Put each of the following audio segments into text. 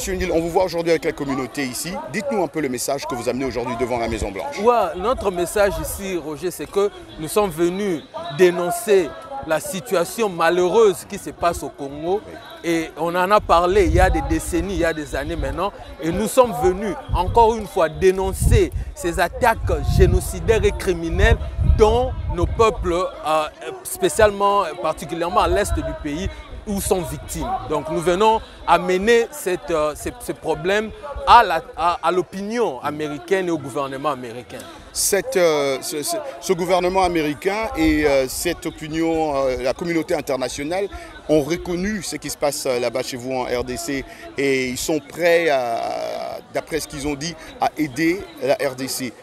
Monsieur Neal, on vous voit aujourd'hui avec la communauté ici. Dites-nous un peu le message que vous amenez aujourd'hui devant la Maison-Blanche. Ouais, notre message ici, Roger, c'est que nous sommes venus dénoncer la situation malheureuse qui se passe au Congo. Et on en a parlé il y a des décennies, il y a des années maintenant. Et nous sommes venus encore une fois dénoncer ces attaques génocidaires et criminelles dont nos peuples, spécialement, particulièrement à l'est du pays, où sont victimes. Donc nous venons amener ce problème à l'opinion américaine et au gouvernement américain. Ce gouvernement américain et cette opinion, la communauté internationale ont reconnu ce qui se passe là-bas chez vous en RDC et ils sont prêts, d'après ce qu'ils ont dit, à aider la RDC.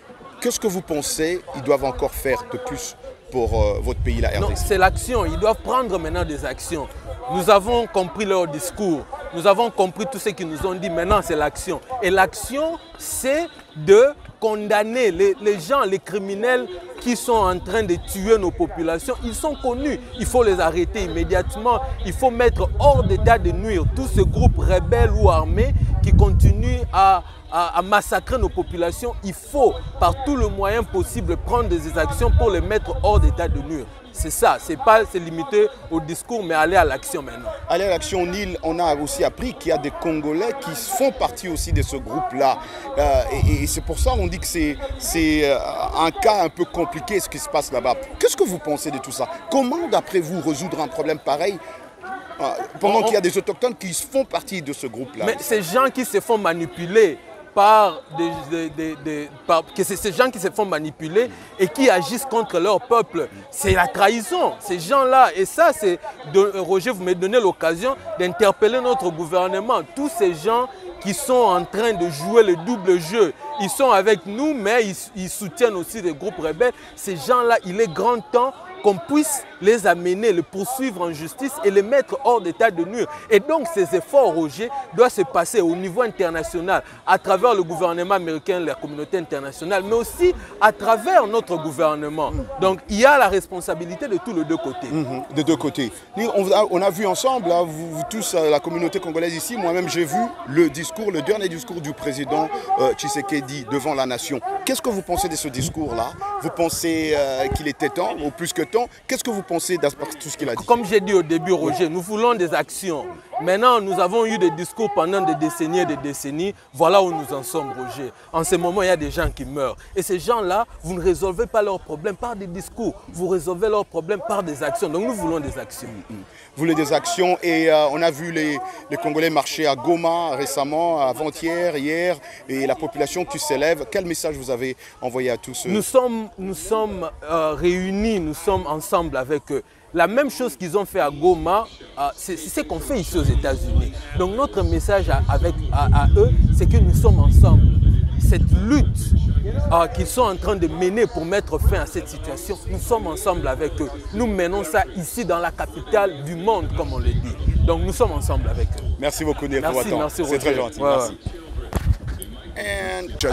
Qu'est-ce que vous pensez qu'ils doivent encore faire de plus pour votre pays, la RDC? Non, c'est l'action. Ils doivent prendre maintenant des actions. Nous avons compris leur discours. Nous avons compris tout ce qu'ils nous ont dit. Maintenant, c'est l'action. Et l'action, c'est de condamner les gens, les criminels qui sont en train de tuer nos populations. Ils sont connus. Il faut les arrêter immédiatement. Il faut mettre hors d'état de nuire tous ces groupes rebelles ou armés qui continuent à massacrer nos populations. Il faut, par tout le moyen possible, prendre des actions pour les mettre hors d'état de nuire. C'est ça, c'est pas se limiter au discours, mais aller à l'action maintenant. Aller à l'action, Neal, on a aussi appris qu'il y a des Congolais qui font partie aussi de ce groupe-là. Et c'est pour ça qu'on dit que c'est un cas un peu compliqué ce qui se passe là-bas. Qu'est-ce que vous pensez de tout ça? Comment, d'après vous, résoudre un problème pareil pendant qu'il y a des autochtones qui font partie de ce groupe-là? Mais ces gens qui se font manipuler ces gens qui se font manipuler et qui agissent contre leur peuple, c'est la trahison, ces gens-là. Et ça, Roger, vous me donnez l'occasion d'interpeller notre gouvernement. Tous ces gens qui sont en train de jouer le double jeu, ils sont avec nous, mais ils soutiennent aussi des groupes rebelles. Ces gens-là, il est grand temps qu'on puisse les amener, les poursuivre en justice et les mettre hors d'état de nuire. Et donc ces efforts, Roger, doivent se passer au niveau international, à travers le gouvernement américain, la communauté internationale, mais aussi à travers notre gouvernement. Donc il y a la responsabilité de tous les deux côtés. De deux côtés. On a vu ensemble, là, vous tous, la communauté congolaise ici, moi-même j'ai vu le dernier discours du président Tshisekedi devant la nation. Qu'est-ce que vous pensez de ce discours-là? Vous pensez qu'il était temps, ou plus que temps? Qu'est-ce que vous pensez de tout ce qu'il a dit? Comme j'ai dit au début, Roger, nous voulons des actions. Maintenant, nous avons eu des discours pendant des décennies et des décennies. Voilà où nous en sommes, Roger. En ce moment, il y a des gens qui meurent. Et ces gens-là, vous ne résolvez pas leurs problèmes par des discours. Vous résolvez leurs problèmes par des actions. Donc nous voulons des actions. Vous voulez des actions et on a vu les Congolais marcher à Goma récemment, avant-hier, hier, et la population qui s'élève. Quel message vous avez envoyé à tous ceux? Nous sommes réunis, nous sommes ensemble avec eux. La même chose qu'ils ont fait à Goma, c'est ce qu'on fait ici aux États-Unis. Donc notre message à eux, c'est que nous sommes ensemble. Cette lutte qu'ils sont en train de mener pour mettre fin à cette situation, nous sommes ensemble avec eux. Nous menons ça ici dans la capitale du monde, comme on le dit. Donc nous sommes ensemble avec eux. Merci beaucoup, Neal, pour votre temps. Merci, c'est très gentil. Ouais, merci.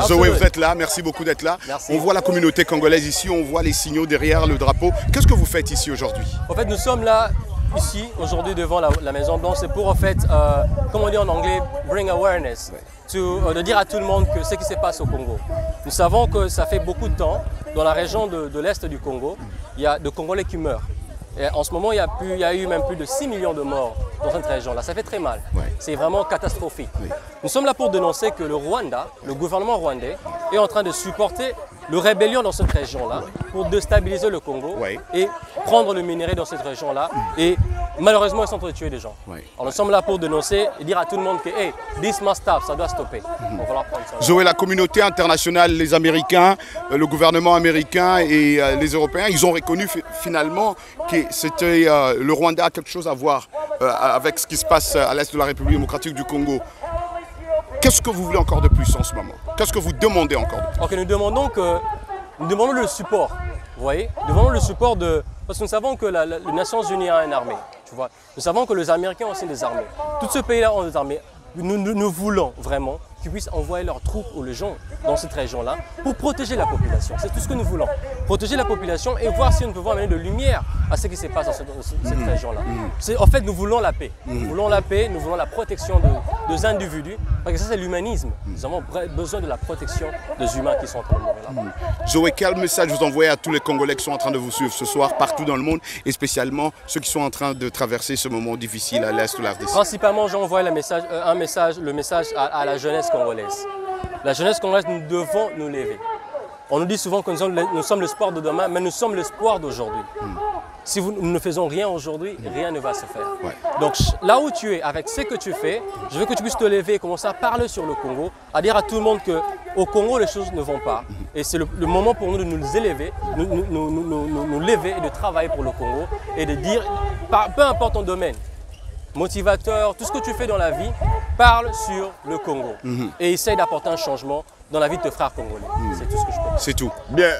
Zoé, vous êtes là, merci beaucoup d'être là. Merci. On voit la communauté congolaise ici, on voit les signaux derrière le drapeau. Qu'est-ce que vous faites ici aujourd'hui? En fait, nous sommes là, ici, aujourd'hui, devant la Maison-Blanche. C'est pour, en fait, comme on dit en anglais, bring awareness. De dire à tout le monde que ce qui se passe au Congo. Nous savons que ça fait beaucoup de temps, dans la région de l'Est du Congo, il y a des Congolais qui meurent. Et en ce moment, il y a eu même plus de 6 millions de morts dans cette région-là. Ça fait très mal. Ouais. C'est vraiment catastrophique. Oui. Nous sommes là pour dénoncer que le Rwanda, le gouvernement rwandais, est en train de supporter le rébellion dans cette région-là pour déstabiliser le Congo et prendre le minerai dans cette région-là. Et malheureusement, ils sont en train de tuer des gens. Alors nous sommes là pour dénoncer et dire à tout le monde que hey, this must stop, ça doit stopper. On va leur prendre ça. Zoé, la communauté internationale, les Américains, le gouvernement américain et les Européens, ils ont reconnu finalement que c'était le Rwanda a quelque chose à voir avec ce qui se passe à l'est de la République démocratique du Congo. Qu'est-ce que vous voulez encore de plus en ce moment? Qu'est-ce que vous demandez encore de plus? Okay, nous demandons le support. Vous voyez? Nous demandons le support parce que nous savons que les Nations Unies a une armée. Tu vois? Nous savons que les Américains ont aussi des armées. Tous ces pays-là ont des armées. Nous voulons vraiment qu'ils puissent envoyer leurs troupes ou les gens dans cette région-là pour protéger la population. C'est tout ce que nous voulons. Protéger la population et voir si nous pouvons amener de lumière à ce qui se passe dans cette région-là. En fait, nous voulons la paix. Nous voulons la paix, nous voulons la protection des individus, parce que ça, c'est l'humanisme. Nous avons besoin de la protection des humains qui sont en train de mourir là. Zoé, quel message vous envoyez à tous les Congolais qui sont en train de vous suivre ce soir partout dans le monde et spécialement ceux qui sont en train de traverser ce moment difficile à l'est de la RDC? Principalement, j'envoie le message à la jeunesse congolaise. La jeunesse congolaise, nous devons nous lever. On nous dit souvent que nous sommes l'espoir de demain, mais nous sommes l'espoir d'aujourd'hui. Si nous ne faisons rien aujourd'hui, rien ne va se faire. Ouais. Donc là où tu es, avec ce que tu fais, je veux que tu puisses te lever et commencer à parler sur le Congo, à dire à tout le monde qu'au Congo, les choses ne vont pas. Et c'est le moment pour nous de nous élever, nous lever et de travailler pour le Congo et de dire, peu importe ton domaine, motivateur, tout ce que tu fais dans la vie, parle sur le Congo et essaye d'apporter un changement dans la vie de tes frères congolais. C'est tout ce que je peux dire. C'est tout. Bien,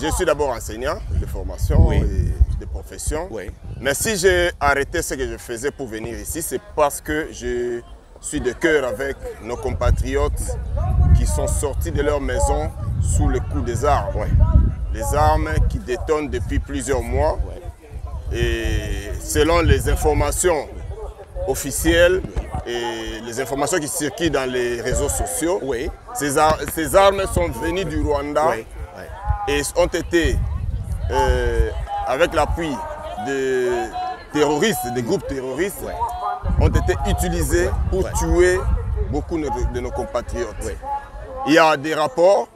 je suis d'abord enseignant de formation et de profession. Oui. Mais si j'ai arrêté ce que je faisais pour venir ici, c'est parce que je suis de cœur avec nos compatriotes qui sont sortis de leur maison sous le coup des armes. Oui. Les armes qui détonnent depuis plusieurs mois. Oui. Et selon les informations officielles et les informations qui circulent dans les réseaux sociaux, oui. ces armes sont venues du Rwanda, oui. Oui. Et ont été, avec l'appui des terroristes, des groupes terroristes, oui. Ont été utilisées pour oui. tuer beaucoup de nos compatriotes. Oui. Il y a des rapports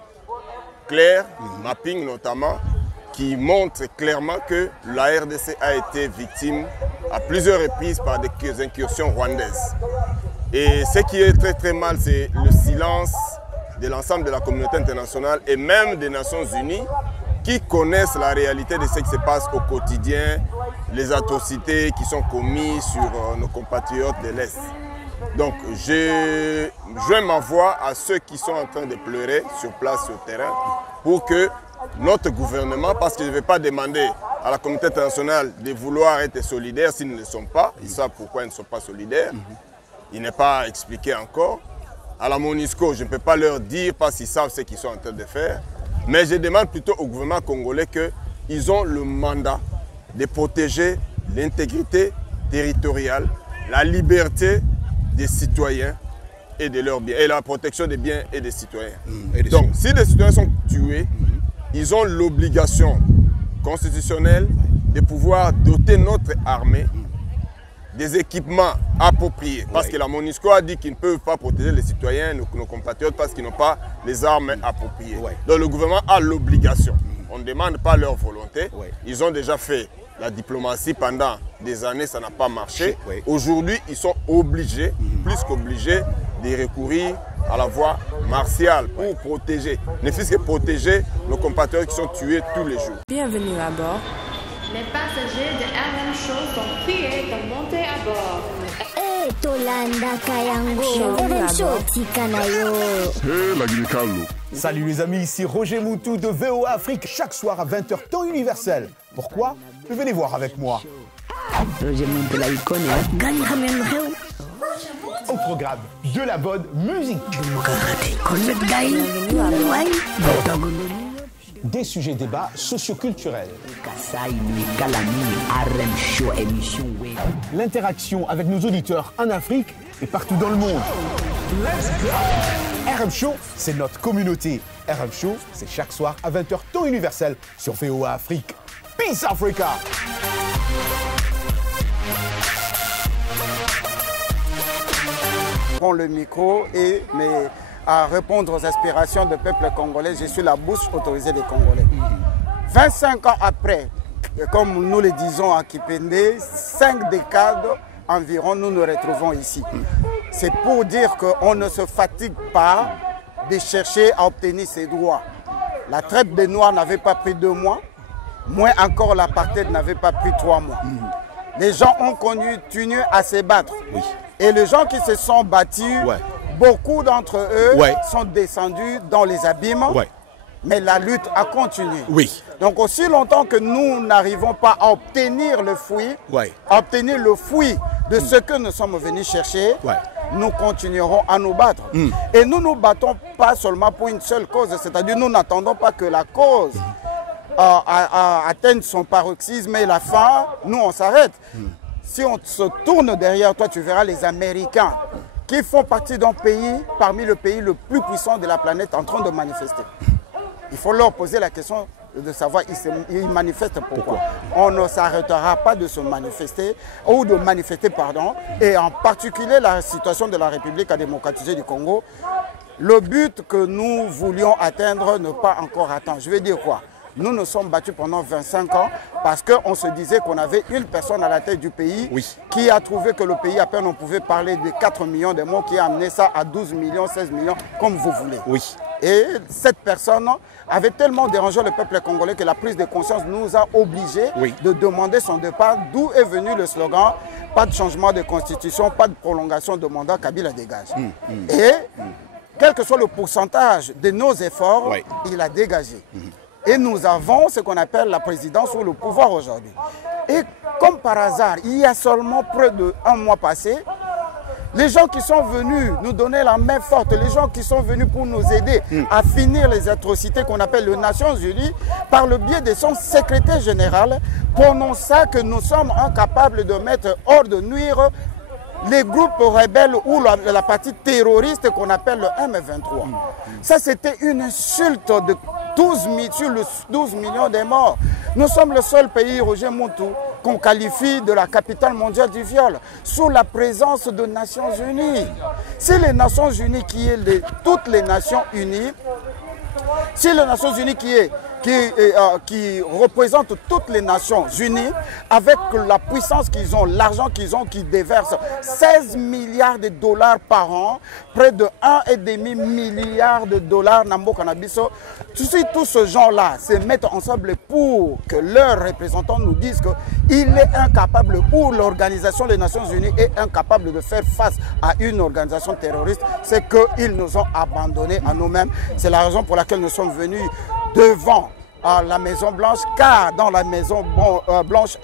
clairs, mapping notamment, qui montrent clairement que la RDC a été victime à plusieurs reprises par des incursions rwandaises. Et ce qui est très très mal, c'est le silence de l'ensemble de la communauté internationale et même des Nations Unies qui connaissent la réalité de ce qui se passe au quotidien, les atrocités qui sont commises sur nos compatriotes de l'Est. Donc je joins ma voix à ceux qui sont en train de pleurer sur place, sur le terrain, pour que notre gouvernement, parce que je ne vais pas demander à la communauté internationale de vouloir être solidaire s'ils ne le sont pas, ils savent pourquoi ils ne sont pas solidaires, il n'est pas expliqué encore. À la MONUSCO, je ne peux pas leur dire parce qu'ils savent ce qu'ils sont en train de faire, mais je demande plutôt au gouvernement congolais qu'ils ont le mandat de protéger l'intégrité territoriale, la liberté des citoyens et de leurs biens, et la protection des biens et des citoyens. Donc, si les citoyens sont tués, ils ont l'obligation constitutionnelle de pouvoir doter notre armée des équipements appropriés. Parce que la MONUSCO a dit qu'ils ne peuvent pas protéger les citoyens, nos compatriotes, parce qu'ils n'ont pas les armes appropriées. Donc le gouvernement a l'obligation. On ne demande pas leur volonté. Ils ont déjà fait la diplomatie pendant des années, ça n'a pas marché. Aujourd'hui, ils sont obligés, plus qu'obligés, de recourir à la voie martiale pour protéger, ne fût-ce que protéger nos compatriotes qui sont tués tous les jours. Bienvenue à bord. Les passagers de RM Show sont priés de monter à bord. Salut les amis, ici Roger Moutou de VOA Afrique, chaque soir à 20h temps universel. Pourquoi? Venez voir avec moi. Au programme de la bonne musique. Des sujets débats socioculturels. L'interaction avec nos auditeurs en Afrique et partout dans le monde. RM Show, c'est notre communauté. RM Show, c'est chaque soir à 20h temps universel sur VOA Afrique. Peace Africa! Je prends le micro et à répondre aux aspirations du peuple congolais, je suis la bouche autorisée des Congolais. 25 ans après, comme nous le disons à Kipende, 5 décades environ, nous nous retrouvons ici. C'est pour dire qu'on ne se fatigue pas de chercher à obtenir ses droits. La traite des Noirs n'avait pas pris 2 mois, moins encore l'apartheid n'avait pas pris 3 mois. Les gens ont continué à se battre. Et les gens qui se sont battus, beaucoup d'entre eux sont descendus dans les abîmes, mais la lutte a continué. Donc aussi longtemps que nous n'arrivons pas à obtenir le fruit, à obtenir le fruit de ce que nous sommes venus chercher, nous continuerons à nous battre. Et nous nous battons pas seulement pour une seule cause, c'est-à-dire nous n'attendons pas que la cause atteigne son paroxysme et la fin, nous on s'arrête. Si on se tourne derrière toi, tu verras les Américains qui font partie d'un pays, parmi le pays le plus puissant de la planète, en train de manifester. Il faut leur poser la question de savoir ils manifestent pourquoi. On ne s'arrêtera pas de se manifester, ou de manifester, pardon, et en particulier la situation de la République démocratisée du Congo. Le but que nous voulions atteindre n'est pas encore atteint. Je veux dire quoi? Nous nous sommes battus pendant 25 ans parce qu'on se disait qu'on avait une personne à la tête du pays qui a trouvé que le pays, à peine on pouvait parler de 4 millions de morts, qui a amené ça à 12 millions, 16 millions, comme vous voulez. Et cette personne avait tellement dérangé le peuple congolais que la prise de conscience nous a obligés de demander son départ, d'où est venu le slogan « Pas de changement de constitution, pas de prolongation de mandat, Kabila dégage ». Et quel que soit le pourcentage de nos efforts, il a dégagé. Et nous avons ce qu'on appelle la présidence ou le pouvoir aujourd'hui. Et comme par hasard, il y a seulement près d'un mois passé, les gens qui sont venus nous donner la main forte, les gens qui sont venus pour nous aider à finir les atrocités qu'on appelle les Nations Unies, par le biais de son secrétaire général, prononça que nous sommes incapables de mettre hors de nuire les groupes rebelles ou la partie terroriste qu'on appelle le M23. Ça, c'était une insulte de 12 millions de morts. Nous sommes le seul pays, Roger Moutou, qu'on qualifie de la capitale mondiale du viol, sous la présence des Nations Unies. Si les Nations Unies, qui est toutes les Nations Unies, si les Nations Unies qui représentent toutes les Nations Unies, avec la puissance qu'ils ont, l'argent qu'ils ont, qui déversent 16 milliards de dollars par an, près de 1,5 milliard de dollars, Nambo Canabiso, tous ces gens-là se mettent ensemble pour que leurs représentants nous disent qu'il est incapable, ou l'Organisation des Nations Unies est incapable de faire face à une organisation terroriste, c'est qu'ils nous ont abandonnés à nous-mêmes. C'est la raison pour laquelle nous sommes venus devant la Maison Blanche, car dans la Maison Blanche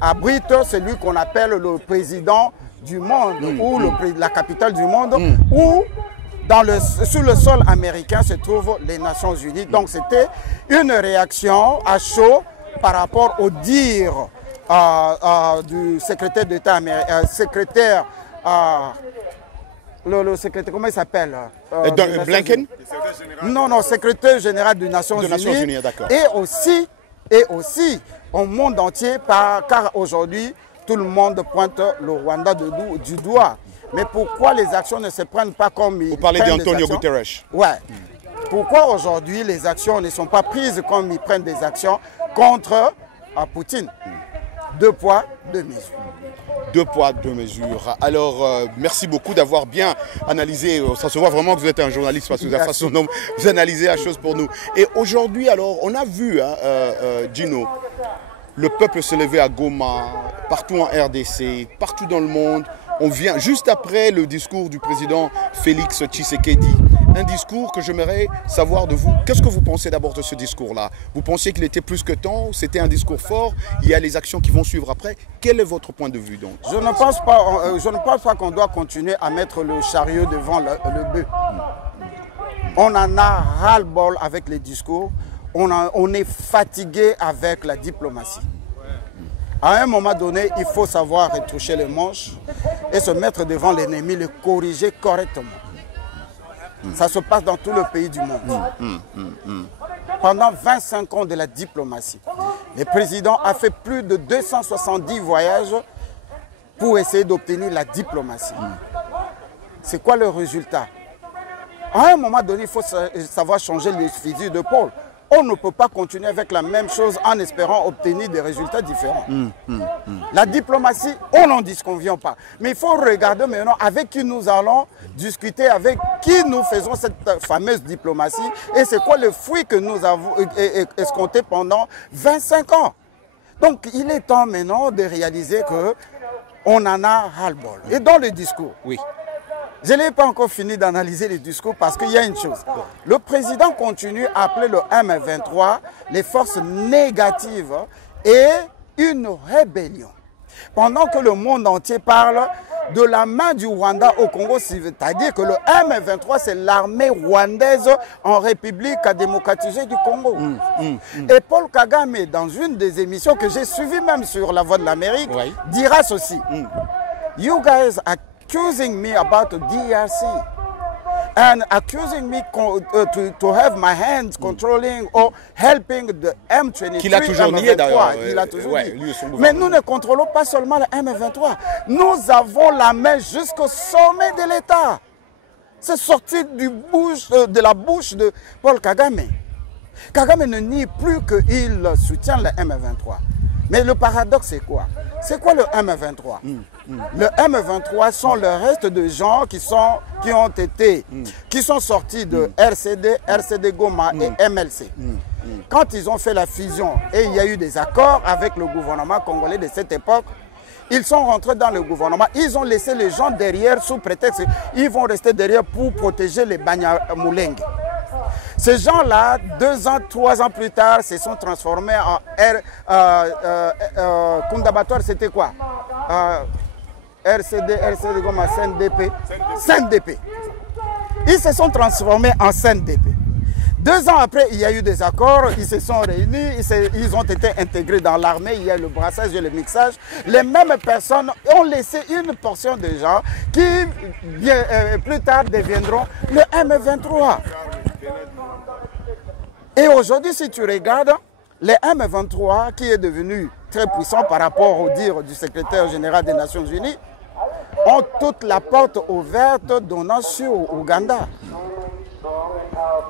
abrite celui qu'on appelle le président du monde, ou la capitale du monde, où sur le sol américain se trouvent les Nations Unies. Donc c'était une réaction à chaud par rapport au dire du secrétaire d'État américain, le secrétaire, comment il s'appelle Blinken? Non, secrétaire général des Nations Unies. Et aussi au monde entier, car aujourd'hui, tout le monde pointe le Rwanda du doigt. Mais pourquoi les actions ne se prennent pas comme ils prennent? Vous parlez d'Antonio Guterres. Ouais. Pourquoi aujourd'hui les actions ne sont pas prises comme ils prennent des actions contre Poutine? 2 poids, 2 mesures. 2 poids, 2 mesures. Alors, merci beaucoup d'avoir bien analysé. Ça se voit vraiment que vous êtes un journaliste parce que vous analysez la chose pour nous. Et aujourd'hui, alors, on a vu, Gino, le peuple se lever à Goma, partout en RDC, partout dans le monde. On vient juste après le discours du président Félix Tshisekedi. Un discours que j'aimerais savoir de vous. Qu'est-ce que vous pensez d'abord de ce discours-là? Vous pensiez qu'il était plus que temps? C'était un discours fort? Il y a les actions qui vont suivre après. Quel est votre point de vue donc? Je ne pense pas qu'on doit continuer à mettre le chariot devant le bœuf. On en a ras-le-bol avec les discours. On est fatigué avec la diplomatie. À un moment donné, il faut savoir retoucher les manches et se mettre devant l'ennemi, le corriger correctement. Ça se passe dans tout le pays du monde. Pendant 25 ans de la diplomatie, le président a fait plus de 270 voyages pour essayer d'obtenir la diplomatie. C'est quoi le résultat? À un moment donné, il faut savoir changer les fusils de pôle. On ne peut pas continuer avec la même chose en espérant obtenir des résultats différents. La diplomatie, on n'en disconvient pas. Mais il faut regarder maintenant avec qui nous allons discuter, avec qui nous faisons cette fameuse diplomatie et c'est quoi le fruit que nous avons escompté pendant 25 ans. Donc il est temps maintenant de réaliser qu'on en a ras-le-bol. Et dans le discours, je n'ai pas encore fini d'analyser les discours parce qu'il y a une chose. Le président continue à appeler le M23 les forces négatives et une rébellion. pendant que le monde entier parle de la main du Rwanda au Congo, c'est-à-dire que le M23, c'est l'armée rwandaise en République démocratisée du Congo. Et Paul Kagame, dans une des émissions que j'ai suivies même sur La Voix de l'Amérique, dira ceci. You guys are accusing me about the DRC and accusing me to have my hands controlling or helping the M23. Qu'il a toujours nié d'ailleurs. Il a toujours dit. Mais nous ne contrôlons pas seulement le M23. Nous avons la main jusqu'au sommet de l'État. C'est sorti de la bouche de Paul Kagame. Kagame ne nie plus qu'il soutient le M23. Mais le paradoxe, c'est quoi? C'est quoi le M23? Le M23 sont le reste de gens qui sont sortis de RCD, RCD Goma et MLC. Quand ils ont fait la fusion et il y a eu des accords avec le gouvernement congolais de cette époque, ils sont rentrés dans le gouvernement, ils ont laissé les gens derrière sous prétexte qu'ils vont rester derrière pour protéger les Banyamulenge. Ces gens-là, 2 ans, 3 ans plus tard, se sont transformés en Kundabatoire, c'était quoi? RCD comme CNDP. CNDP. Ils se sont transformés en CNDP. 2 ans après, il y a eu des accords, ils se sont réunis, ils ont été intégrés dans l'armée, il y a le brassage et le mixage. Les mêmes personnes ont laissé une portion de gens qui, plus tard, deviendront le M23. Et aujourd'hui, si tu regardes, les M23, qui est devenu très puissant par rapport au dire du secrétaire général des Nations Unies, ont toute la porte ouverte donnant sur Ouganda.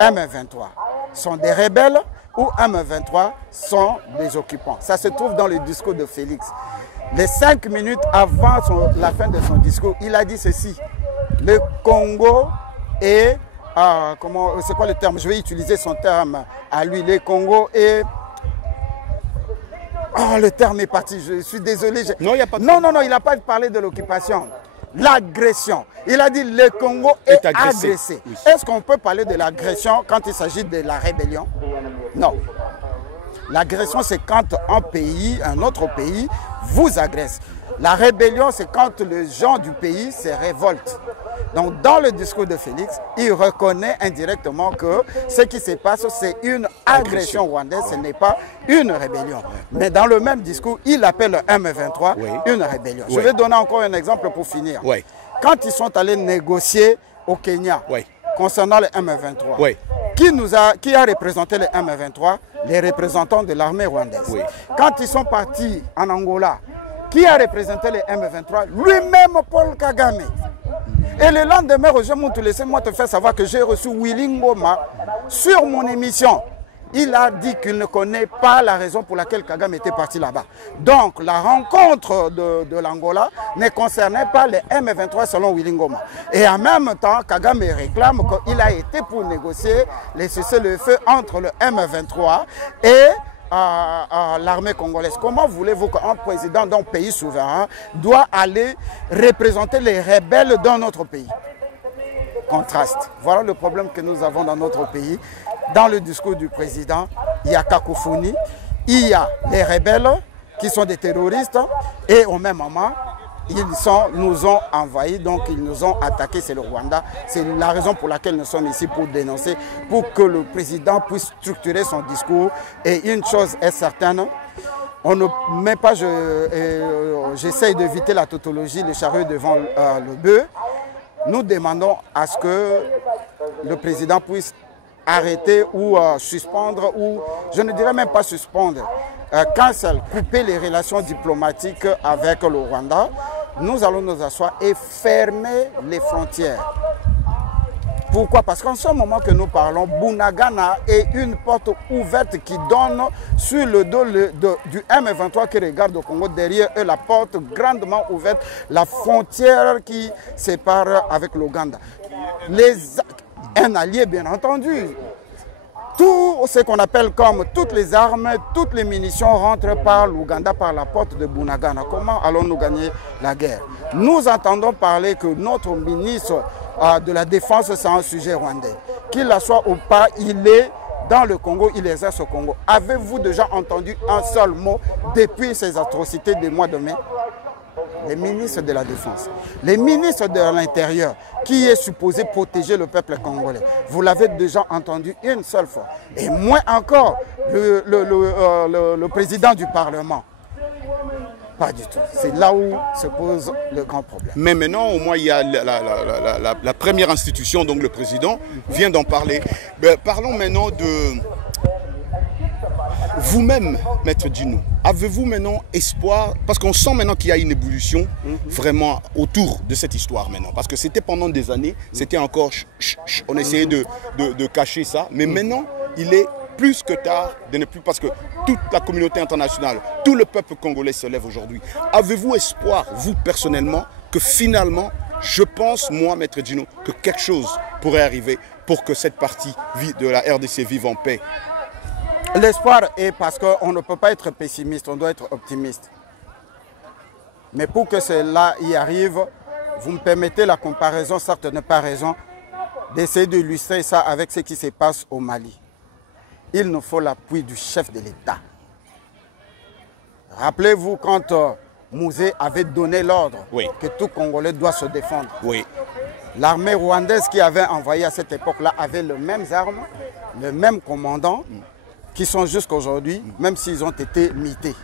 M23 sont des rebelles ou M23 sont des occupants. Ça se trouve dans le discours de Félix. Les 5 minutes avant la fin de son discours, il a dit ceci. Le Congo est... c'est quoi le terme? Je vais utiliser son terme à lui. Le Congo est... Oh, le terme est parti, je suis désolé. Non, il n'a pas parlé de l'occupation. L'agression. Il a dit le Congo est agressé. Oui. Est-ce qu'on peut parler de l'agression quand il s'agit de la rébellion? Non. L'agression, c'est quand un autre pays vous agresse. La rébellion, c'est quand les gens du pays se révoltent. Donc, dans le discours de Félix, il reconnaît indirectement que ce qui se passe, c'est une agression rwandaise, ce n'est pas une rébellion. Mais dans le même discours, il appelle le M23 une rébellion. Je vais donner encore un exemple pour finir. Quand ils sont allés négocier au Kenya concernant le M23, qui a représenté le M23? Les représentants de l'armée rwandaise. Quand ils sont partis en Angola, qui a représenté le M23? Lui-même, Paul Kagame. Et le lendemain, Roger Moutou, laissez-moi te faire savoir que j'ai reçu Willy Ngoma sur mon émission. Il a dit qu'il ne connaît pas la raison pour laquelle Kagame était parti là-bas. Donc, la rencontre de l'Angola ne concernait pas les M23 selon Willy Ngoma. Et en même temps, Kagame réclame qu'il a été pour négocier les cessez-le-feu entre le M23 et l'armée congolaise. Comment voulez-vous qu'un président d'un pays souverain doit aller représenter les rebelles dans notre pays? Contraste. Voilà le problème que nous avons dans notre pays. Dans le discours du président, il y a cacophonie, il y a les rebelles qui sont des terroristes et au même moment, nous ont envahis, donc ils nous ont attaqués, c'est le Rwanda. C'est la raison pour laquelle nous sommes ici pour dénoncer, pour que le président puisse structurer son discours. Et une chose est certaine, on ne met pas, j'essaye d'éviter la tautologie, le chariot devant le bœuf. Nous demandons à ce que le président puisse arrêter ou suspendre, ou je ne dirais même pas suspendre, cancel, couper les relations diplomatiques avec le Rwanda. Nous allons nous asseoir et fermer les frontières. Pourquoi? Parce qu'en ce moment que nous parlons, Bunagana est une porte ouverte qui donne sur le dos du M23 qui regarde au Congo. Derrière eux, la porte grandement ouverte, la frontière qui sépare avec l'Ouganda. Un allié, bien entendu. Tout ce qu'on appelle comme toutes les armes, toutes les munitions rentrent par l'Ouganda, par la porte de Bunagana. Comment allons-nous gagner la guerre? Nous entendons parler que notre ministre de la Défense, c'est un sujet rwandais. Qu'il la soit ou pas, il est dans le Congo, il exerce au Congo. Avez-vous déjà entendu un seul mot depuis ces atrocités du mois de mai? les ministres de la Défense, les ministres de l'Intérieur, qui est supposé protéger le peuple congolais. Vous l'avez déjà entendu une seule fois. Et moins encore, le président du Parlement. Pas du tout. C'est là où se pose le grand problème. Mais maintenant, au moins, il y a la première institution, donc le président, vient d'en parler. Ben, parlons maintenant de vous-même, Maître Djino. Avez-vous maintenant espoir? Parce qu'on sent maintenant qu'il y a une évolution vraiment autour de cette histoire maintenant. Parce que c'était pendant des années, c'était encore... on essayait de cacher ça. Mais maintenant, il est plus que tard de ne plus... Parce que toute la communauté internationale, tout le peuple congolais se lève aujourd'hui. Avez-vous espoir, vous personnellement, que finalement, je pense, moi, Maître Djino, que quelque chose pourrait arriver pour que cette partie de la RDC vive en paix? L'espoir est parce qu'on ne peut pas être pessimiste, on doit être optimiste. Mais pour que cela y arrive, vous me permettez la comparaison, certes n'est pas raison, d'essayer d'illustrer ça avec ce qui se passe au Mali. Il nous faut l'appui du chef de l'État. Rappelez-vous quand Mouzé avait donné l'ordre que tout Congolais doit se défendre. L'armée rwandaise qui avait envoyé à cette époque-là avait les mêmes armes, le même commandant, qui sont jusqu'aujourd'hui, même s'ils ont été mités.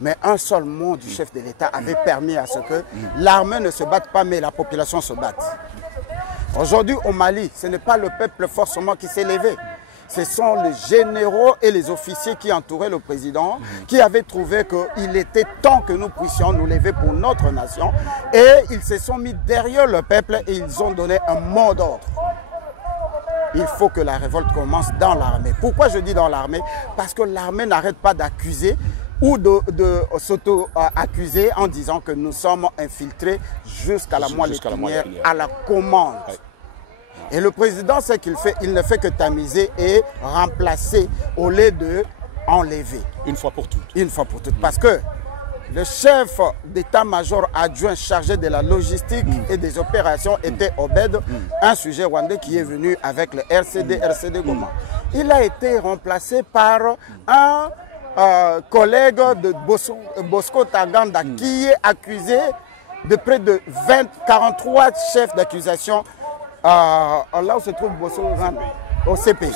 Mais un seul mot du chef de l'État avait permis à ce que l'armée ne se batte pas, mais la population se batte. Aujourd'hui, au Mali, ce n'est pas le peuple forcément qui s'est levé. Ce sont les généraux et les officiers qui entouraient le président, qui avaient trouvé qu'il était temps que nous puissions nous lever pour notre nation. Et ils se sont mis derrière le peuple et ils ont donné un mot d'ordre. Il faut que la révolte commence dans l'armée. Pourquoi je dis dans l'armée? Parce que l'armée n'arrête pas d'accuser ou de s'auto-accuser en disant que nous sommes infiltrés jusqu'à la moelle épinière à la commande. Et le président, ce qu'il fait, il ne fait que tamiser et remplacer au lieu de enlever. Une fois pour toutes. Une fois pour toutes. Parce que le chef d'état-major adjoint chargé de la logistique et des opérations était Obed, un sujet rwandais qui est venu avec le RCD Goma. Il a été remplacé par un collègue de Bosco Taganda qui est accusé de près de 43 chefs d'accusation là où se trouve Bosco Taganda, au CPI.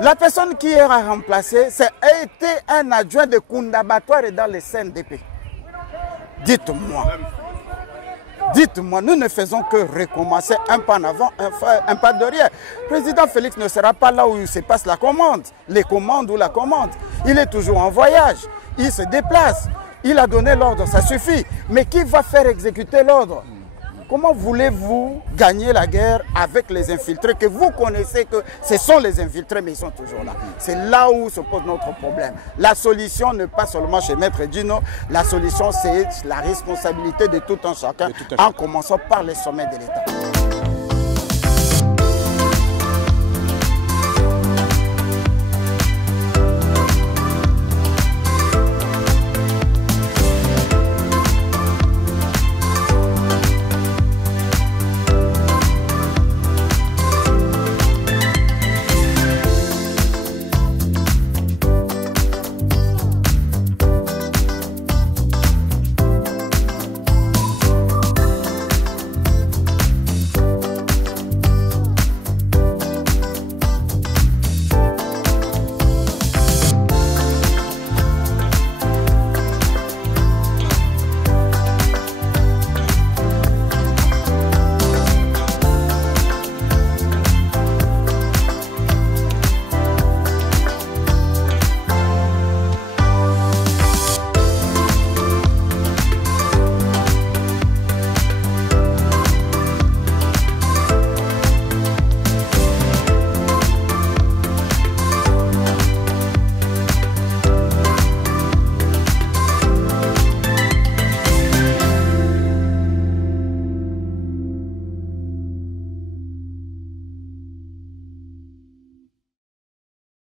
La personne qui est remplacée, a été un adjoint de Kundabatoire dans les CNDP. Dites-moi, nous ne faisons que recommencer un pas en avant, un pas derrière. Le président Félix ne sera pas là où se passe la commande, les commandes ou la commande. Il est toujours en voyage, il se déplace, il a donné l'ordre, ça suffit. Mais qui va faire exécuter l'ordre? Comment voulez-vous gagner la guerre avec les infiltrés que vous connaissez que ce sont les infiltrés, mais ils sont toujours là? C'est là où se pose notre problème. La solution n'est pas seulement chez Maître Djino, la solution c'est la responsabilité de tout un chacun, en commençant par les sommets de l'État.